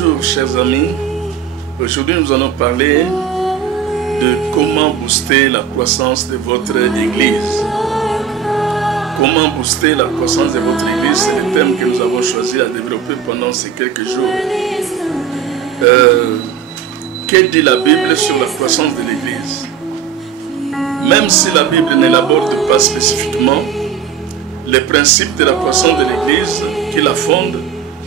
Bonjour chers amis, aujourd'hui nous allons parler de comment booster la croissance de votre église. Comment booster la croissance de votre église, c'est le thème que nous avons choisi à développer pendant ces quelques jours. Que dit la Bible sur la croissance de l'église? Même si la Bible ne l'aborde pas spécifiquement, les principes de la croissance de l'église qui la fondent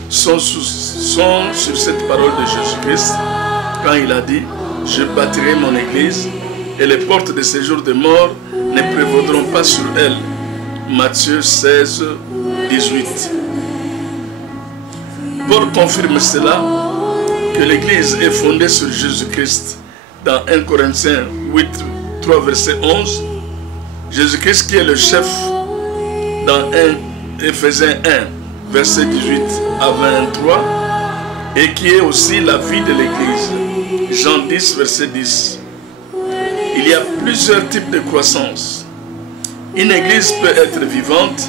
sont sur cette parole de Jésus-Christ quand il a dit « Je bâtirai mon église et les portes de séjour de mort ne prévaudront pas sur elle ». Matthieu 16, 18. Paul confirme cela, que l'église est fondée sur Jésus-Christ dans 1 Corinthiens 8, 3, verset 11. Jésus-Christ qui est le chef dans Éphésiens 1, verset 18 à 23, et qui est aussi la vie de l'église. Jean 10, verset 10. Il y a plusieurs types de croissance. Une église peut être vivante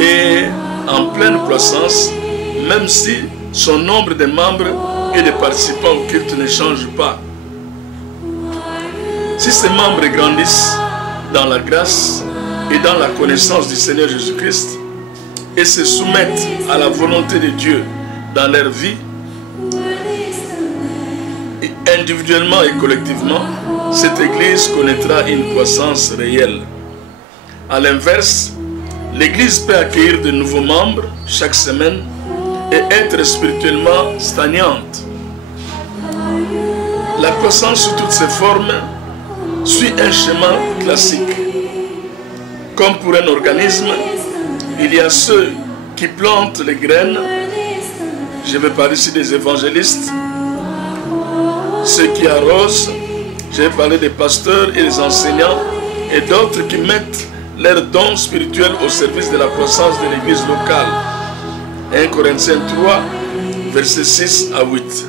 et en pleine croissance, même si son nombre de membres et de participants au culte ne change pas. Si ces membres grandissent dans la grâce et dans la connaissance du Seigneur Jésus-Christ et se soumettent à la volonté de Dieu dans leur vie, individuellement et collectivement, cette église connaîtra une croissance réelle. A l'inverse, l'église peut accueillir de nouveaux membres chaque semaine et être spirituellement stagnante. La croissance sous toutes ses formes suit un schéma classique. Comme pour un organisme, il y a ceux qui plantent les graines, je vais parler ici des évangélistes, ceux qui arrosent, je vais parler des pasteurs et des enseignants, et d'autres qui mettent leurs dons spirituels au service de la croissance de l'église locale. 1 Corinthiens 3, versets 6 à 8.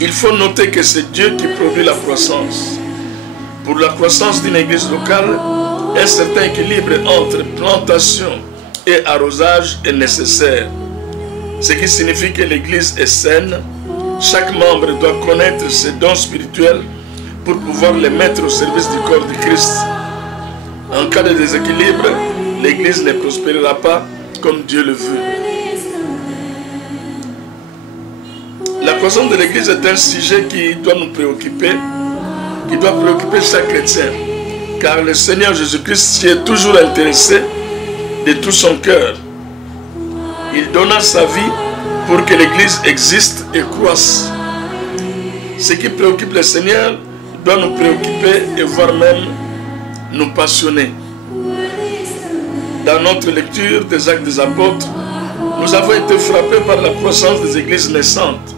Il faut noter que c'est Dieu qui produit la croissance. Pour la croissance d'une église locale, un certain équilibre entre plantation et arrosage est nécessaire. Ce qui signifie que l'église est saine. Chaque membre doit connaître ses dons spirituels pour pouvoir les mettre au service du corps de Christ. En cas de déséquilibre, l'église ne prospérera pas comme Dieu le veut. La croissance de l'église est un sujet qui doit nous préoccuper, qui doit préoccuper chaque chrétien, car le Seigneur Jésus-Christ s'y est toujours intéressé de tout son cœur. Il donna sa vie pour que l'église existe et croisse. Ce qui préoccupe le Seigneur doit nous préoccuper et voire même nous passionner. Dans notre lecture des Actes des Apôtres, nous avons été frappés par la croissance des églises naissantes.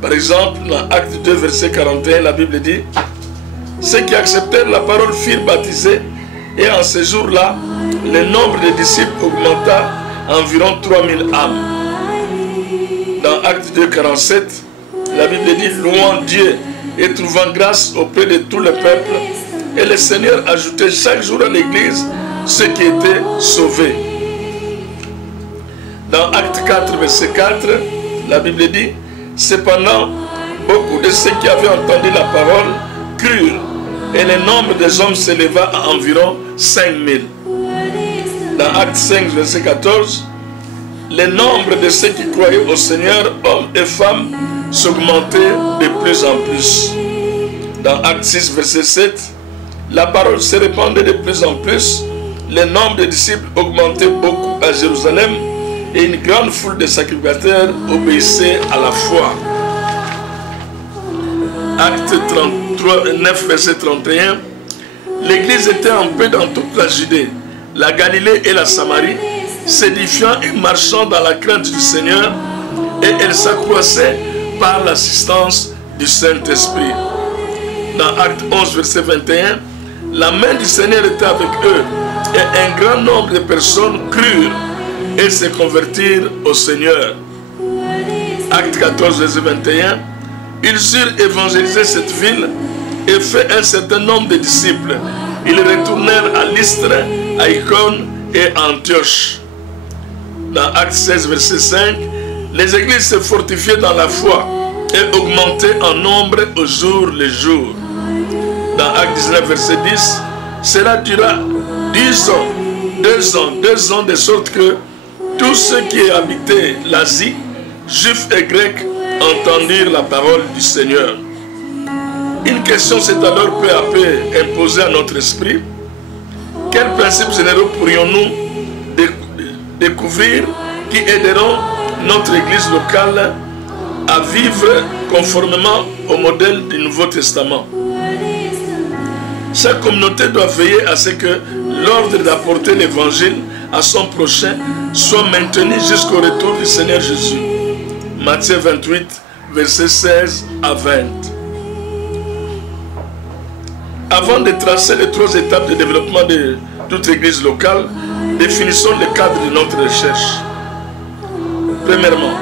Par exemple, dans Actes 2, verset 41, la Bible dit « Ceux qui acceptèrent la parole furent baptisés, et en ce jour-là, le nombre de disciples augmenta à environ 3000 âmes. » Dans Actes 2, 47, la Bible dit « Louant Dieu et trouvant grâce auprès de tout le peuple, et le Seigneur ajoutait chaque jour à l'église ceux qui étaient sauvés. » Dans Acte 4, verset 4, la Bible dit « Cependant, beaucoup de ceux qui avaient entendu la parole crurent, et le nombre des hommes s'éleva à environ 5000. » Dans Acte 5, verset 14, le nombre de ceux qui croyaient au Seigneur, hommes et femmes, s'augmentait de plus en plus. Dans Acte 6, verset 7, la parole se répandait de plus en plus, le nombre de disciples augmentait beaucoup à Jérusalem, et une grande foule de sacrificateurs obéissait à la foi. Acte 9, verset 31, l'église était en paix dans toute la Judée, la Galilée et la Samarie, s'édifiant et marchant dans la crainte du Seigneur, et elle s'accroissait par l'assistance du Saint-Esprit. Dans Acte 11, verset 21, la main du Seigneur était avec eux, et un grand nombre de personnes crurent et se convertirent au Seigneur. Acte 14, verset 21, ils eurent évangélisé cette ville et fait un certain nombre de disciples. Ils retournèrent à Lystre, à Icône et à Antioche. dans Acte 16, verset 5, les églises se fortifiaient dans la foi et augmentaient en nombre au jour le jour. Dans Acte 19, verset 10, cela dura 10 ans, 2 ans, de sorte que tous ceux qui habitaient l'Asie, juifs et grecs, entendirent la parole du Seigneur. Une question s'est alors peu à peu imposée à notre esprit. Quels principes généraux pourrions-nous découvrir qui aideront notre église locale à vivre conformément au modèle du Nouveau Testament? Chaque communauté doit veiller à ce que l'ordre d'apporter l'évangile à son prochain soit maintenu jusqu'au retour du Seigneur Jésus. Matthieu 28, versets 16 à 20. Avant de tracer les 3 étapes de développement de toute église locale, définissons le cadre de notre recherche. Premièrement,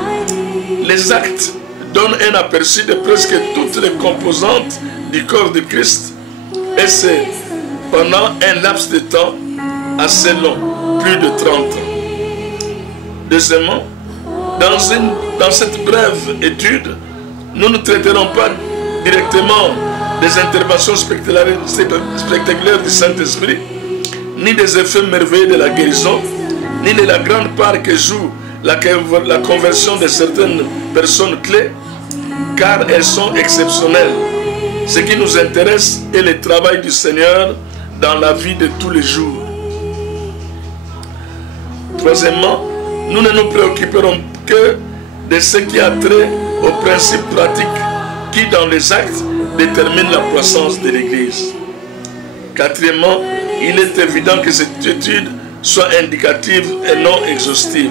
les actes donnent un aperçu de presque toutes les composantes du corps de Christ, et c'est pendant un laps de temps assez long, plus de 30 ans. Deuxièmement, dans cette brève étude, nous ne traiterons pas directement des interventions spectaculaires du Saint-Esprit, ni des effets merveilleux de la guérison, ni de la grande part que joue la conversion de certaines personnes clés, car elles sont exceptionnelles. Ce qui nous intéresse est le travail du Seigneur dans la vie de tous les jours. Troisièmement, nous ne nous préoccuperons que de ce qui a trait aux principes pratiques qui, dans les actes, déterminent la croissance de l'Église. Quatrièmement, il est évident que cette étude soit indicative et non exhaustive.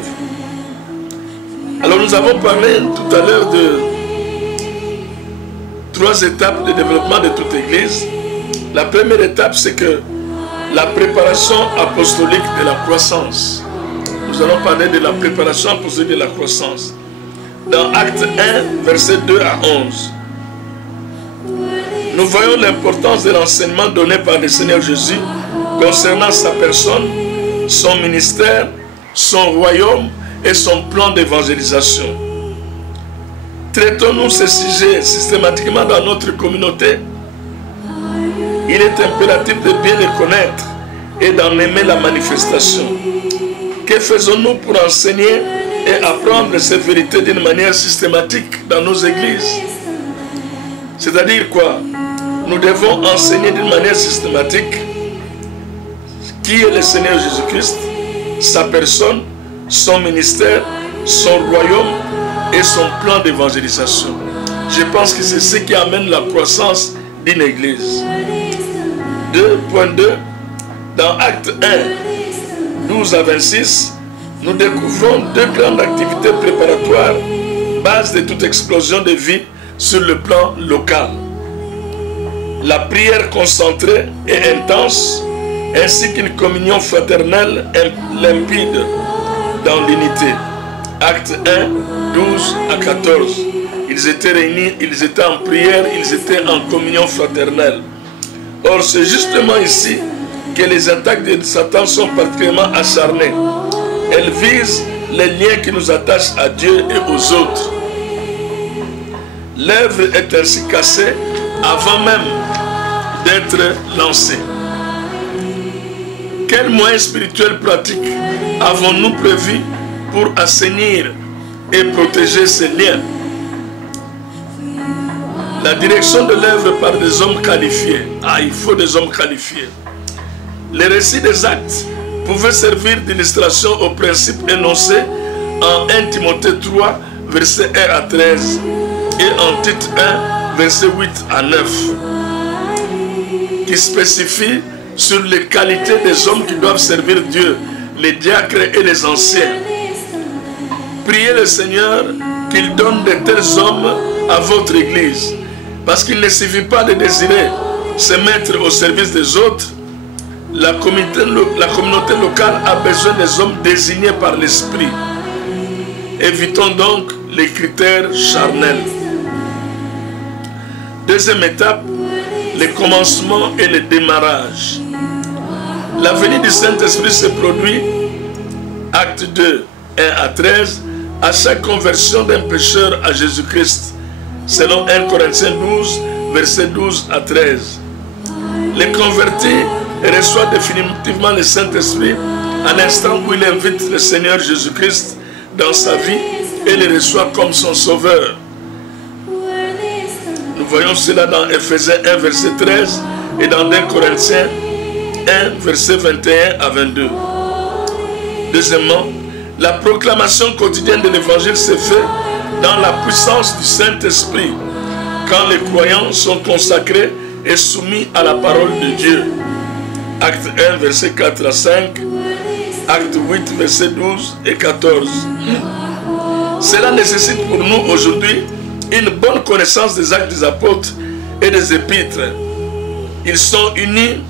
Alors nous avons parlé tout à l'heure de 3 étapes de développement de toute Église. La première étape, c'est que la préparation apostolique de la croissance. Nous allons parler de la préparation apostolique de la croissance. Dans Acte 1, versets 2 à 11. Nous voyons l'importance de l'enseignement donné par le Seigneur Jésus concernant sa personne, son ministère, son royaume et son plan d'évangélisation. Traitons-nous ces sujets systématiquement dans notre communauté. Il est impératif de bien les connaître et d'en aimer la manifestation. Que faisons-nous pour enseigner et apprendre ces vérités d'une manière systématique dans nos églises? C'est-à-dire quoi? Nous devons enseigner d'une manière systématique qui est le Seigneur Jésus-Christ, sa personne, son ministère, son royaume et son plan d'évangélisation. Je pense que c'est ce qui amène la croissance d'une église. 2.2. Dans Acte 1, 12 à 26, nous découvrons 2 grandes activités préparatoires, base de toute explosion de vie sur le plan local. La prière concentrée et intense, ainsi qu'une communion fraternelle limpide dans l'unité. Acte 1, 12 à 14. Ils étaient réunis, ils étaient en prière, ils étaient en communion fraternelle. Or, c'est justement ici que les attaques de Satan sont particulièrement acharnées. Elles visent les liens qui nous attachent à Dieu et aux autres. L'œuvre est ainsi cassée avant même d'être lancée. Quels moyens spirituels pratiques avons-nous prévus pour assainir et protéger ces liens? La direction de l'œuvre par des hommes qualifiés. Il faut des hommes qualifiés. Les récits des actes pouvaient servir d'illustration aux principes énoncés en 1 Timothée 3, versets 1 à 13 et en Tite 1, versets 8 à 9, qui spécifient sur les qualités des hommes qui doivent servir Dieu, les diacres et les anciens. Priez le Seigneur qu'il donne de tels hommes à votre église, parce qu'il ne suffit pas de désirer se mettre au service des autres. La communauté locale a besoin des hommes désignés par l'Esprit. Évitons donc les critères charnels. Deuxième étape, le commencement et le démarrage. La venue du Saint-Esprit se produit, acte 2, 1 à 13, à chaque conversion d'un pécheur à Jésus-Christ, selon 1 Corinthiens 12, versets 12 à 13. Les convertis reçoivent définitivement le Saint-Esprit à l'instant où il invite le Seigneur Jésus-Christ dans sa vie et le reçoit comme son sauveur. Nous voyons cela dans Ephésiens 1, verset 13 et dans 2 Corinthiens 1, verset 21 à 22. Deuxièmement, la proclamation quotidienne de l'Évangile se fait dans la puissance du Saint-Esprit, quand les croyants sont consacrés et soumis à la parole de Dieu. Acte 1, verset 4 à 5, Acte 8, verset 12 et 14. Cela nécessite pour nous aujourd'hui une bonne connaissance des actes des apôtres et des épîtres. Ils sont unis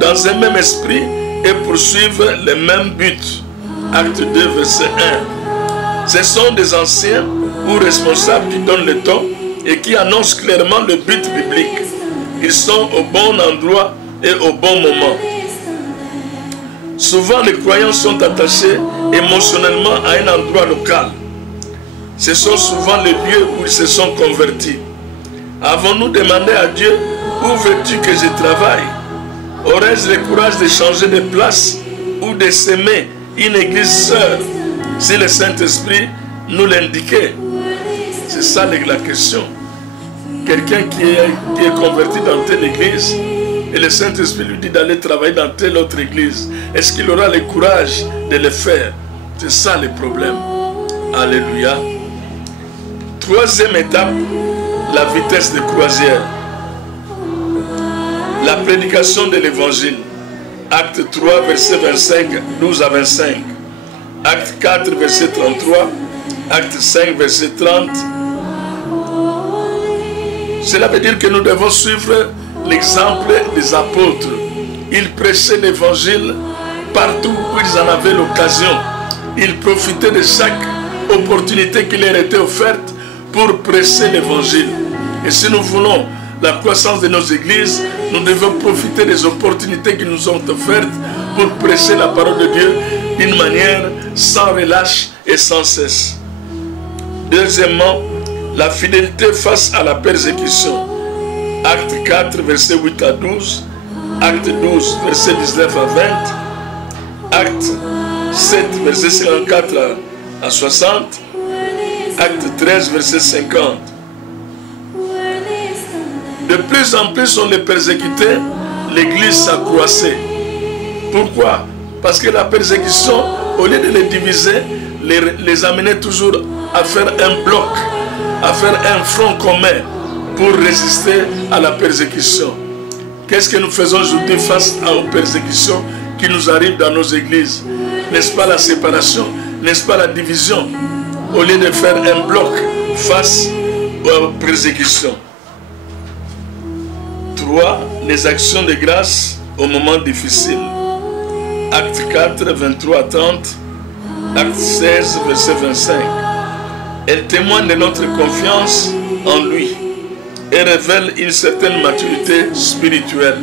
dans un même esprit et poursuivent les mêmes buts. Acte 2, verset 1. Ce sont des anciens ou responsables qui donnent le ton et qui annoncent clairement le but biblique. Ils sont au bon endroit et au bon moment. Souvent, les croyants sont attachés émotionnellement à un endroit local. Ce sont souvent les lieux où ils se sont convertis. Avons-nous demandé à Dieu, où veux-tu que je travaille? Aurais-je le courage de changer de place ou de s'aimer une église sœur si le Saint-Esprit nous l'indiquait? C'est ça la question. Quelqu'un qui est converti dans telle église et le Saint-Esprit lui dit d'aller travailler dans telle autre église. Est-ce qu'il aura le courage de le faire? C'est ça le problème. Alléluia. Troisième étape, la vitesse de croisière. La prédication de l'évangile. Acte 3, verset 25, 12 à 25. Acte 4, verset 33. Acte 5, verset 30. Cela veut dire que nous devons suivre l'exemple des apôtres. Ils prêchaient l'évangile partout où ils en avaient l'occasion. Ils profitaient de chaque opportunité qui leur était offerte pour prêcher l'évangile. Et si nous voulons la croissance de nos églises, nous devons profiter des opportunités qui nous sont offertes pour prêcher la parole de Dieu d'une manière sans relâche et sans cesse. Deuxièmement, la fidélité face à la persécution. Acte 4, verset 8 à 12. Acte 12, verset 19 à 20. Acte 7, verset 54 à 60. Acte 13, verset 50. De plus en plus on les persécutait, l'église s'accroissait. Pourquoi? Parce que la persécution, au lieu de les diviser, les amenait toujours à faire un bloc, à faire un front commun pour résister à la persécution. Qu'est-ce que nous faisons aujourd'hui face aux persécutions qui nous arrivent dans nos églises? N'est-ce pas la séparation? N'est-ce pas la division? Au lieu de faire un bloc face aux persécutions. 3. Les actions de grâce au moment difficile. Acte 4, 23 à 30. Acte 16, verset 25. Elle témoigne de notre confiance en lui et révèle une certaine maturité spirituelle.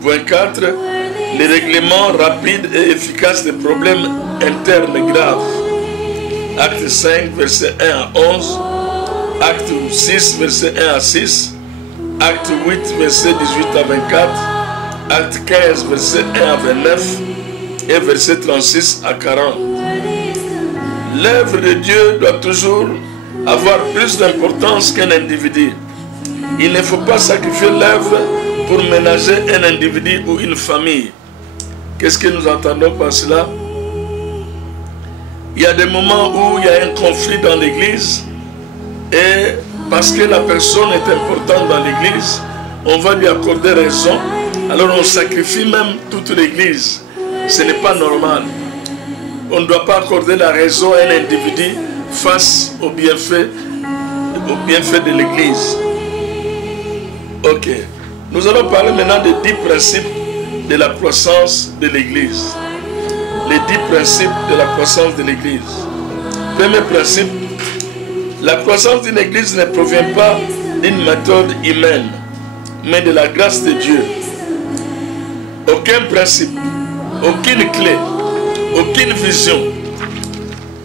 Point 4. Les règlements rapides et efficaces des problèmes internes graves. Acte 5, verset 1 à 11. Acte 6, verset 1 à 6. Acte 8, verset 18 à 24. Acte 15, verset 1 à 29. Et verset 36 à 40. L'œuvre de Dieu doit toujours avoir plus d'importance qu'un individu. Il ne faut pas sacrifier l'œuvre pour ménager un individu ou une famille. Qu'est-ce que nous entendons par cela? Il y a des moments où il y a un conflit dans l'église et parce que la personne est importante dans l'église, on va lui accorder raison. Alors on sacrifie même toute l'église. Ce n'est pas normal. On ne doit pas accorder la raison à un individu face au bienfait de l'église. Ok. Nous allons parler maintenant des 10 principes de la croissance de l'église. Les 10 principes de la croissance de l'église. Premier principe, la croissance d'une église ne provient pas d'une méthode humaine, mais de la grâce de Dieu. Aucun principe, aucune clé, aucune vision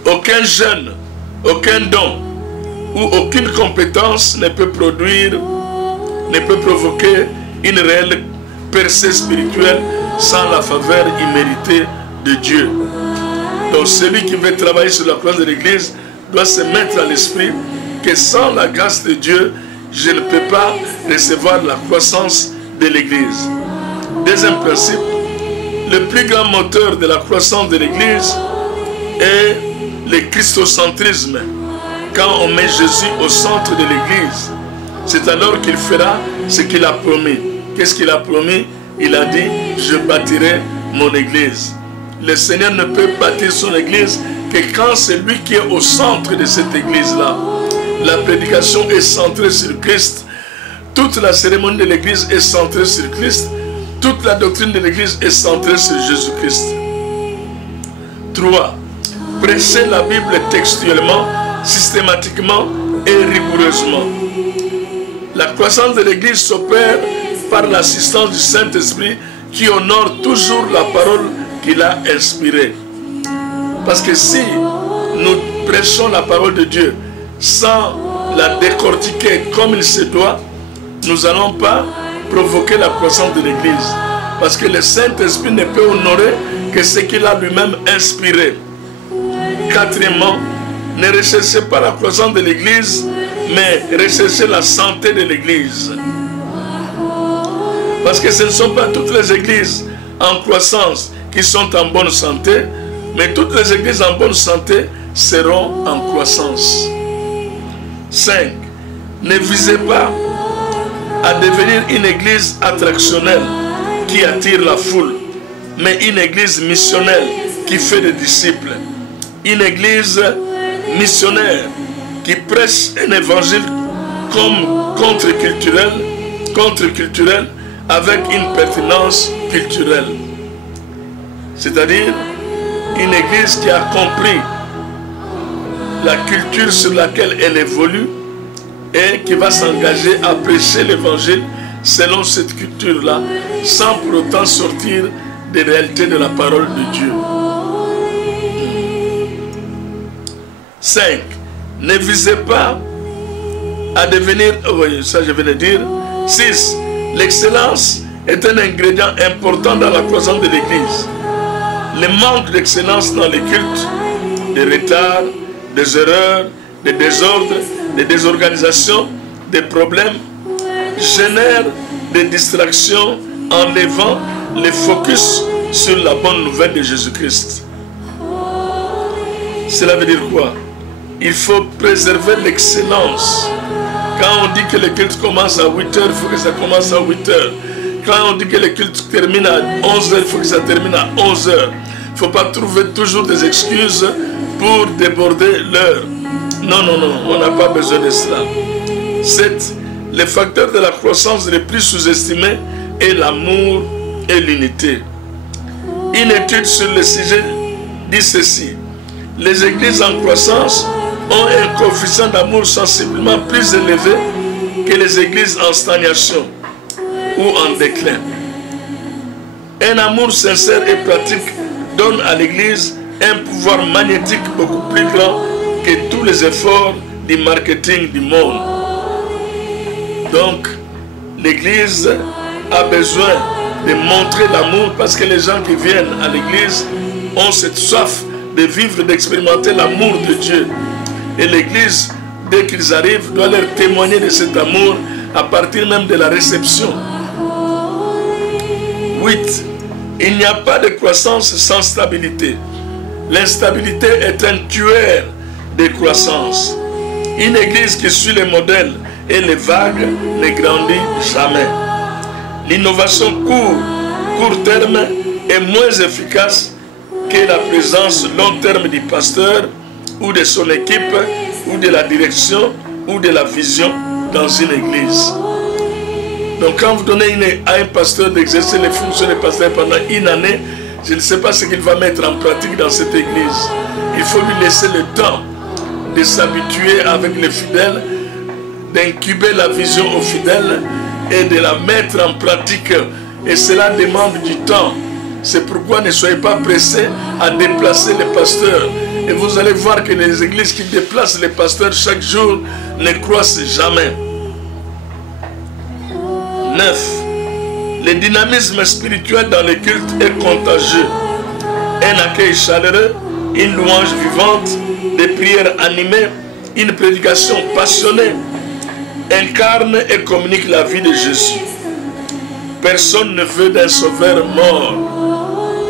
aucun jeune, aucun don ou aucune compétence ne peut produire, ne peut provoquer une réelle percée spirituelle sans la faveur imméritée de Dieu. Donc celui qui veut travailler sur la croissance de l'Église doit se mettre à l'esprit que sans la grâce de Dieu, je ne peux pas recevoir la croissance de l'Église. Deuxième principe, le plus grand moteur de la croissance de l'Église est le christocentrisme. Quand on met Jésus au centre de l'Église, c'est alors qu'il fera ce qu'il a promis. Qu'est-ce qu'il a promis? Il a dit, je bâtirai mon Église. Le Seigneur ne peut bâtir son Église que quand c'est lui qui est au centre de cette Église-là. La prédication est centrée sur Christ. Toute la cérémonie de l'Église est centrée sur Christ. Toute la doctrine de l'Église est centrée sur Jésus-Christ. 3. Prêcher la Bible textuellement, systématiquement et rigoureusement. La croissance de l'Église s'opère par l'assistance du Saint-Esprit qui honore toujours la parole qu'il a inspirée. Parce que si nous prêchons la parole de Dieu sans la décortiquer comme il se doit, nous n'allons pas provoquer la croissance de l'Église. Parce que le Saint-Esprit ne peut honorer que ce qu'il a lui-même inspiré. Quatrièmement, ne recherchez pas la croissance de l'Église, mais recherchez la santé de l'Église. Parce que ce ne sont pas toutes les églises en croissance qui sont en bonne santé, mais toutes les églises en bonne santé seront en croissance. 5. Ne visez pas à devenir une église attractionnelle qui attire la foule, mais une église missionnelle qui fait des disciples. Une église missionnaire qui prêche un évangile comme contre-culturel avec une pertinence culturelle. C'est-à-dire une église qui a compris la culture sur laquelle elle évolue et qui va s'engager à prêcher l'évangile selon cette culture-là, sans pour autant sortir des réalités de la parole de Dieu. 5. Ne visez pas à devenir, oui, ça je vais le dire. 6. L'excellence est un ingrédient important dans la croissance de l'Église. Le manque d'excellence dans les cultes, des retards, des erreurs, des désordres, des désorganisations, des problèmes, génère des distractions, enlevant le focus sur la bonne nouvelle de Jésus-Christ. Cela veut dire quoi? Il faut préserver l'excellence. Quand on dit que le culte commence à 8h, il faut que ça commence à 8h. Quand on dit que le culte termine à 11h, il faut que ça termine à 11h. Il ne faut pas trouver toujours des excuses pour déborder l'heure. Non, non, non, on n'a pas besoin de cela. 7. Le facteur de la croissance le plus sous-estimé est l'amour et l'unité. Une étude sur le sujet dit ceci. Les églises en croissance ont un coefficient d'amour sensiblement plus élevé que les églises en stagnation ou en déclin. Un amour sincère et pratique donne à l'église un pouvoir magnétique beaucoup plus grand que tous les efforts du marketing du monde. Donc, l'église a besoin de montrer l'amour parce que les gens qui viennent à l'église ont cette soif de vivre, d'expérimenter l'amour de Dieu. Et l'église, dès qu'ils arrivent, doit leur témoigner de cet amour à partir même de la réception. 8. Il n'y a pas de croissance sans stabilité. L'instabilité est un tueur de croissance. Une église qui suit les modèles et les vagues ne grandit jamais. L'innovation court terme est moins efficace que la présence long terme du pasteur ou de son équipe ou de la direction ou de la vision dans une église. Donc quand vous donnez à un pasteur d'exercer les fonctions de pasteur pendant une année, je ne sais pas ce qu'il va mettre en pratique dans cette église. Il faut lui laisser le temps de s'habituer avec les fidèles, d'incuber la vision aux fidèles et de la mettre en pratique. Et cela demande du temps. C'est pourquoi ne soyez pas pressés à déplacer les pasteurs Et vous allez voir que les églises qui déplacent les pasteurs chaque jour ne croissent jamais. 9. Le dynamisme spirituel dans les cultes est contagieux. Un accueil chaleureux, une louange vivante, des prières animées, une prédication passionnée incarne et communique la vie de Jésus. Personne ne veut d'un sauveur mort.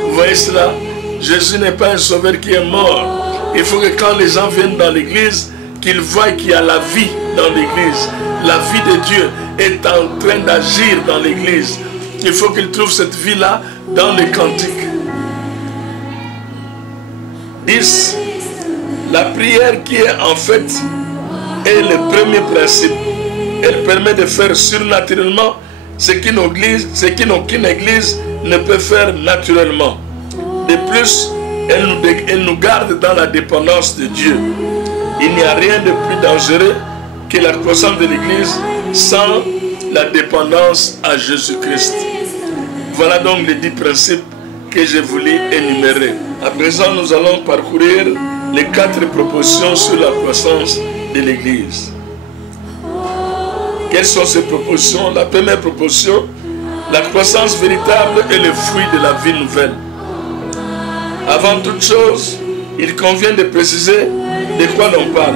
Vous voyez cela? Jésus n'est pas un sauveur qui est mort. Il faut que quand les gens viennent dans l'église, qu'ils voient qu'il y a la vie dans l'église. La vie de Dieu est en train d'agir dans l'église. Il faut qu'ils trouvent cette vie-là dans les cantiques. 10. La prière qui est en fait est le premier principe. Elle permet de faire surnaturellement ce qu'une église ne peut faire naturellement. De plus, elle nous garde dans la dépendance de Dieu. Il n'y a rien de plus dangereux que la croissance de l'église sans la dépendance à Jésus-Christ. Voilà donc les 10 principes que j'ai voulu énumérer. À présent, nous allons parcourir les 4 propositions sur la croissance de l'église. Quelles sont ces propositions? La première proposition, la croissance véritable est le fruit de la vie nouvelle. Avant toute chose, il convient de préciser de quoi l'on parle.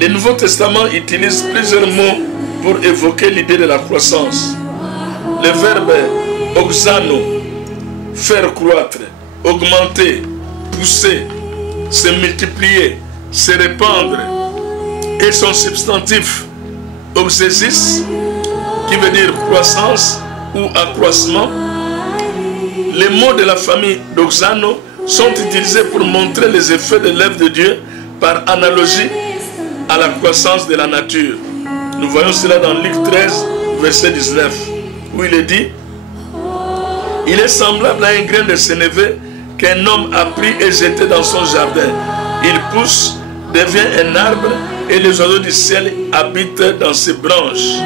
Le Nouveau Testament utilise plusieurs mots pour évoquer l'idée de la croissance. Le verbe oxano, faire croître, augmenter, pousser, se multiplier, se répandre, et son substantif oxésis, qui veut dire croissance ou accroissement. Les mots de la famille d'Oxano sont utilisés pour montrer les effets de l'œuvre de Dieu par analogie à la croissance de la nature. Nous voyons cela dans Luc 13, verset 19, où il est dit: il est semblable à un grain de sénévé qu'un homme a pris et jeté dans son jardin. Il pousse, devient un arbre, et les oiseaux du ciel habitent dans ses branches.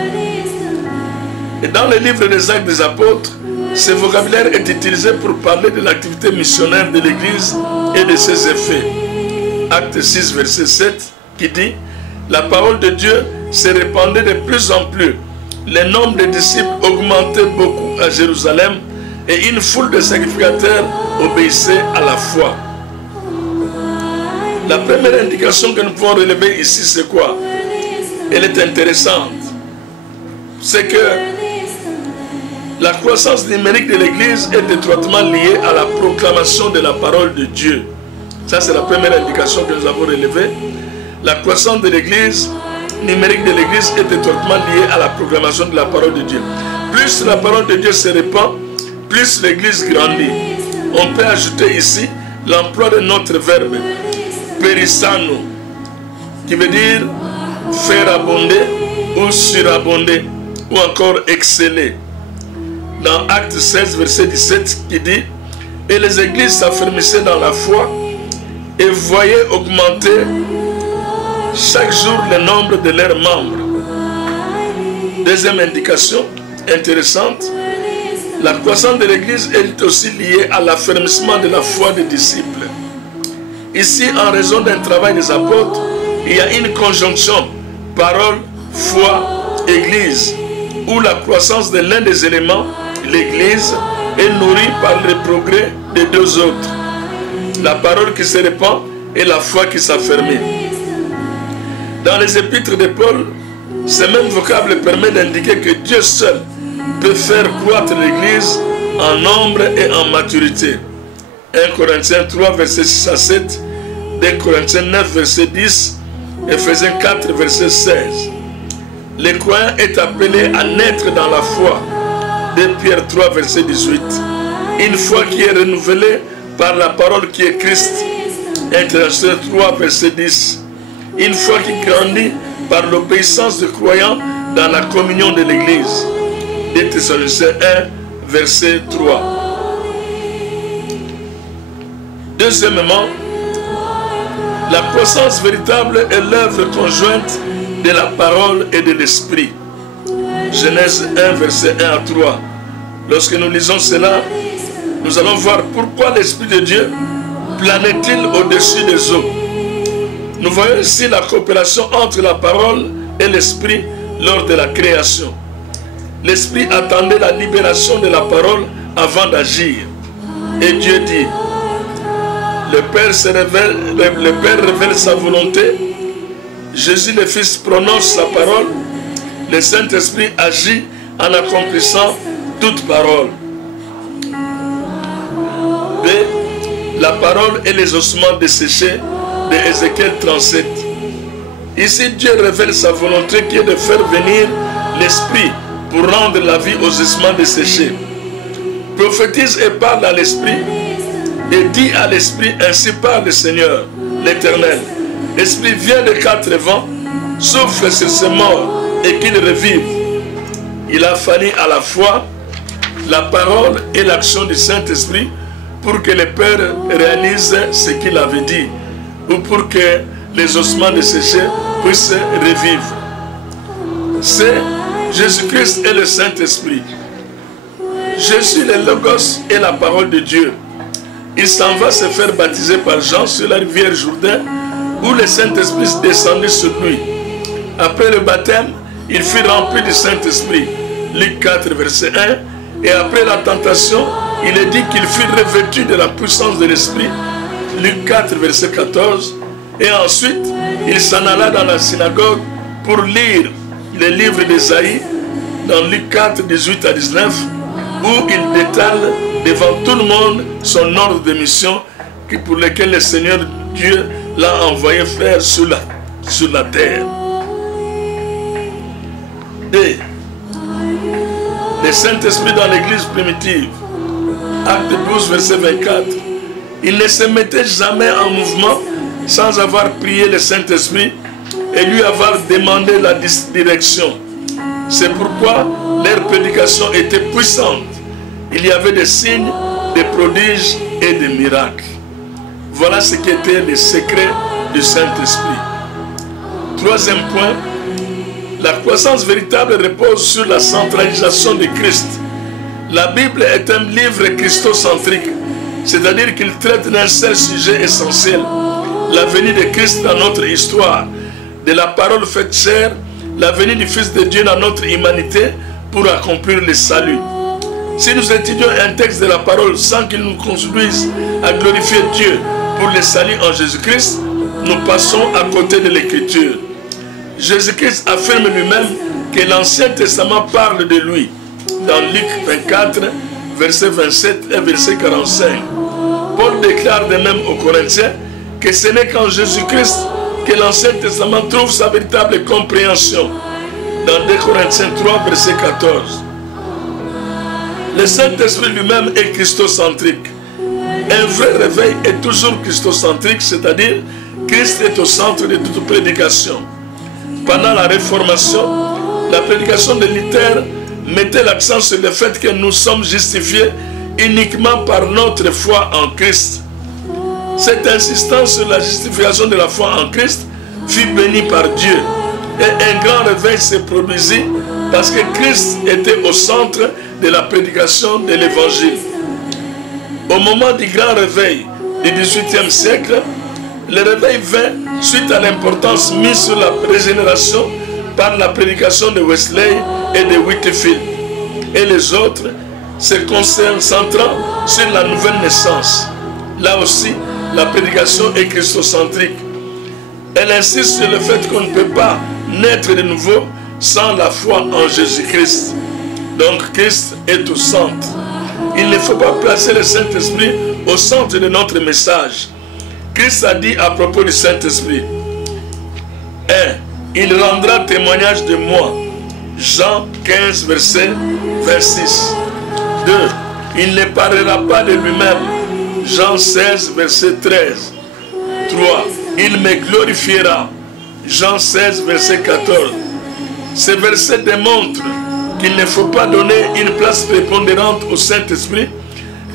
Et dans le livre des Actes des Apôtres, ce vocabulaire est utilisé pour parler de l'activité missionnaire de l'Église et de ses effets. Acte 6, verset 7, qui dit: la parole de Dieu se répandait de plus en plus. Le nombre de disciples augmentait beaucoup à Jérusalem et une foule de sacrificateurs obéissait à la foi. La première indication que nous pouvons relever ici, c'est quoi? Elle est intéressante. C'est que la croissance numérique de l'Église est étroitement liée à la proclamation de la parole de Dieu. Ça, c'est la première indication que nous avons relevée. La croissance de l'Église, numérique de l'Église, est étroitement liée à la proclamation de la parole de Dieu. Plus la parole de Dieu se répand, plus l'Église grandit. On peut ajouter ici l'emploi de notre verbe perissano, qui veut dire faire abonder ou surabonder, ou encore exceller. Dans Acte 16, verset 17, qui dit: et les églises s'affermissaient dans la foi et voyaient augmenter chaque jour le nombre de leurs membres. Deuxième indication intéressante, la croissance de l'église est aussi liée à l'affermissement de la foi des disciples. Ici, en raison d'un travail des apôtres, il y a une conjonction parole, foi, église, où la croissance de l'un des éléments, l'église, est nourrie par le progrès des deux autres. La parole qui se répand et la foi qui s'affermit. Dans les épîtres de Paul, ce même vocable permet d'indiquer que Dieu seul peut faire croître l'église en nombre et en maturité. 1 Corinthiens 3, verset 6 à 7, 2 Corinthiens 9, verset 10, Ephésiens 4, verset 16. Le croyant est appelé à naître dans la foi. 2 Pierre 3, verset 18. Une foi qui est renouvelée par la parole qui est Christ. 1 Thessaloniciens 3, verset 10. Une foi qui grandit par l'obéissance du croyant dans la communion de l'Église. 2 Thessaloniciens 1, verset 3. Deuxièmement, la croissance véritable est l'œuvre conjointe de la parole et de l'esprit. Genèse 1, verset 1 à 3. Lorsque nous lisons cela, nous allons voir pourquoi l'Esprit de Dieu planait-il au-dessus des eaux. Nous voyons ici la coopération entre la parole et l'esprit lors de la création. L'esprit attendait la libération de la parole avant d'agir. Et Dieu dit, le Père révèle sa volonté, Jésus le Fils prononce sa parole, le Saint-Esprit agit en accomplissant toute parole. B. La parole et les ossements desséchés de Ézéchiel 37. Ici, Dieu révèle sa volonté qui est de faire venir l'Esprit pour rendre la vie aux ossements desséchés. Prophétise et parle à l'Esprit et dit à l'Esprit, ainsi parle le Seigneur, l'Éternel. L'Esprit vient de 4 vents, souffle sur ces morts et qu'ils revivent. Il a fallu à la fois la parole et l'action du Saint-Esprit pour que le Père réalise ce qu'il avait dit ou pour que les ossements desséchés puissent revivre. C'est Jésus-Christ et le Saint-Esprit. Jésus, le Logos, est la parole de Dieu. Il s'en va se faire baptiser par Jean sur la rivière Jourdain où le Saint-Esprit descendit sur lui. Après le baptême, il fut rempli du Saint-Esprit. Luc 4, verset 1. Et après la tentation, il est dit qu'il fut revêtu de la puissance de l'Esprit. Luc 4, verset 14. Et ensuite, il s'en alla dans la synagogue pour lire les livres d'Ésaïe dans Luc 4, 18 à 19, où il détale devant tout le monde son ordre de mission pour lequel le Seigneur Dieu l'a envoyé faire sur la terre. Et le Saint-Esprit dans l'église primitive, acte 12, verset 24, il ne se mettait jamais en mouvement sans avoir prié le Saint-Esprit et lui avoir demandé la direction. C'est pourquoi leur prédication était puissante. Il y avait des signes, des prodiges et des miracles. Voilà ce qui était le secret du Saint-Esprit. Troisième point, la croissance véritable repose sur la centralisation de Christ. La Bible est un livre christocentrique, c'est-à-dire qu'il traite d'un seul sujet essentiel, la venue de Christ dans notre histoire, de la parole faite chair, la venue du Fils de Dieu dans notre humanité pour accomplir le salut. Si nous étudions un texte de la parole sans qu'il nous conduise à glorifier Dieu pour le salut en Jésus-Christ, nous passons à côté de l'Écriture. Jésus-Christ affirme lui-même que l'Ancien Testament parle de lui. Dans Luc 24, verset 27 et verset 45. Paul déclare de même aux Corinthiens que ce n'est qu'en Jésus-Christ que l'Ancien Testament trouve sa véritable compréhension. Dans 2 Corinthiens 3, verset 14. Le Saint-Esprit lui-même est christocentrique. Un vrai réveil est toujours christocentrique, c'est-à-dire Christ est au centre de toute prédication. Pendant la Réformation, la prédication de Luther mettait l'accent sur le fait que nous sommes justifiés uniquement par notre foi en Christ. Cette insistance sur la justification de la foi en Christ fut bénie par Dieu. Et un grand réveil s'est produit parce que Christ était au centre de la prédication de l'Évangile. Au moment du grand réveil du XVIIIe siècle, le réveil vint suite à l'importance mise sur la régénération par la prédication de Wesley et de Whitefield, et les autres se concentrant sur la nouvelle naissance. Là aussi, la prédication est christocentrique. Elle insiste sur le fait qu'on ne peut pas naître de nouveau sans la foi en Jésus-Christ. Donc Christ est au centre. Il ne faut pas placer le Saint-Esprit au centre de notre message. Christ a dit à propos du Saint-Esprit, 1. Il rendra témoignage de moi. Jean 15, verset 26. 2. Il ne parlera pas de lui-même. Jean 16, verset 13. 3. Il me glorifiera. Jean 16, verset 14. Ces versets démontrent qu'il ne faut pas donner une place prépondérante au Saint-Esprit,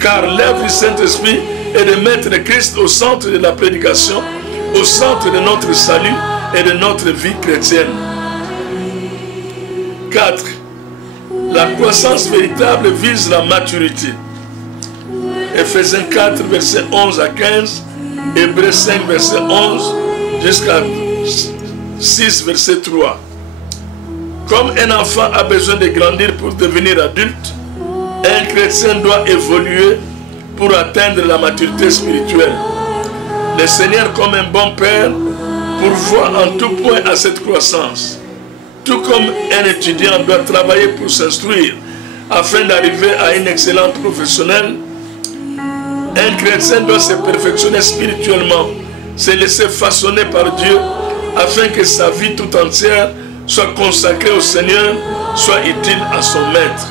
car l'œuvre du Saint-Esprit est de mettre Christ au centre de la prédication, au centre de notre salut et de notre vie chrétienne. 4. La croissance véritable vise la maturité. Ephésiens 4, versets 11 à 15 Hébreux 5, verset 11 jusqu'à 6, verset 3. Comme un enfant a besoin de grandir pour devenir adulte, un chrétien doit évoluer pour atteindre la maturité spirituelle. Le Seigneur, comme un bon père, pourvoit en tout point à cette croissance. Tout comme un étudiant doit travailler pour s'instruire afin d'arriver à une excellence professionnelle, un chrétien doit se perfectionner spirituellement, se laisser façonner par Dieu afin que sa vie tout entière soit consacrée au Seigneur, soit utile à son maître.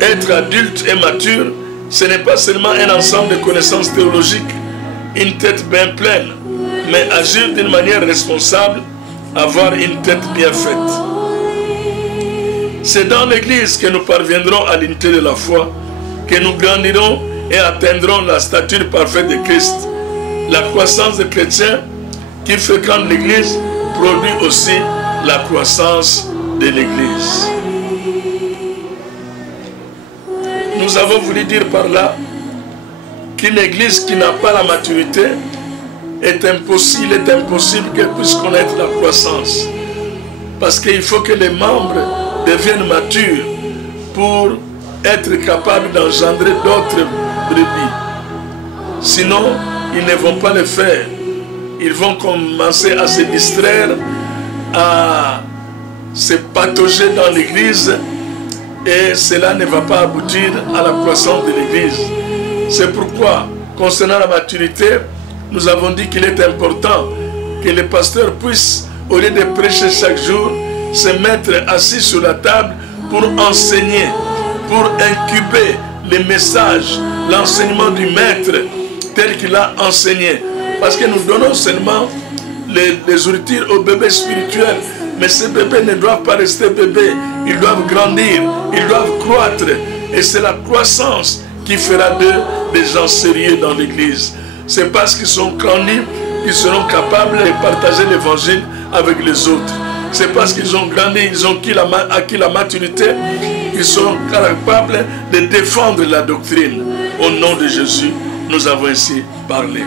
Être adulte et mature, ce n'est pas seulement un ensemble de connaissances théologiques, une tête bien pleine, mais agir d'une manière responsable, avoir une tête bien faite. C'est dans l'Église que nous parviendrons à l'unité de la foi, que nous grandirons et atteindrons la stature parfaite de Christ. La croissance des chrétiens qui fréquentent l'Église produit aussi la croissance de l'Église. Nous avons voulu dire par là qu'une Église qui n'a pas la maturité est impossible qu'elle puisse connaître la croissance. Parce qu'il faut que les membres deviennent matures pour être capables d'engendrer d'autres brebis. Sinon, ils ne vont pas le faire. Ils vont commencer à se distraire, à se patauger dans l'église, et cela ne va pas aboutir à la croissance de l'église. C'est pourquoi, concernant la maturité, nous avons dit qu'il est important que les pasteurs puissent, au lieu de prêcher chaque jour, se mettre assis sur la table pour enseigner, pour incuber les messages, l'enseignement du maître tel qu'il a enseigné. Parce que nous donnons seulement les nourritures aux bébés spirituels. Mais ces bébés ne doivent pas rester bébés. Ils doivent grandir, ils doivent croître. Et c'est la croissance qui fera d'eux des gens sérieux dans l'église. C'est parce qu'ils sont grandis qu'ils seront capables de partager l'évangile avec les autres. C'est parce qu'ils ont grandi, ils ont acquis la maturité, qu'ils sont capables de défendre la doctrine. Au nom de Jésus, nous avons ainsi parlé.